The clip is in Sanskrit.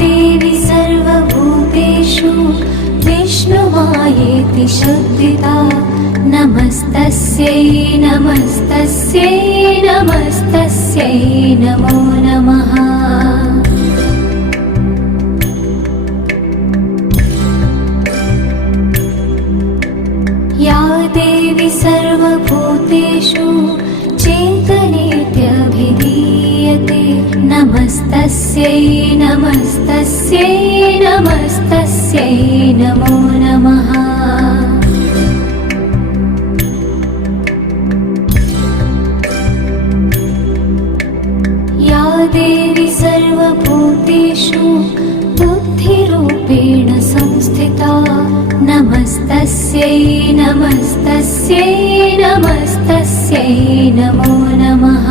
देवी सर्वभूतेषु विष्णुमायेति शुद्धिता नमस्तस्यै नमस्तस्यै नमस्तस्यै नमो नमः। या देवी सर्वभूतेषु चेतनेत्यभिधीयते नमस्तस्यै नमस्तस्यै नमस्तस्यै नमो नमः। या देवी सर्वभूतेषु बुद्धिरूपेण संस्थिता नमस्तस्यै नमस्तस्यै नमस्तस्यै नमो नमः।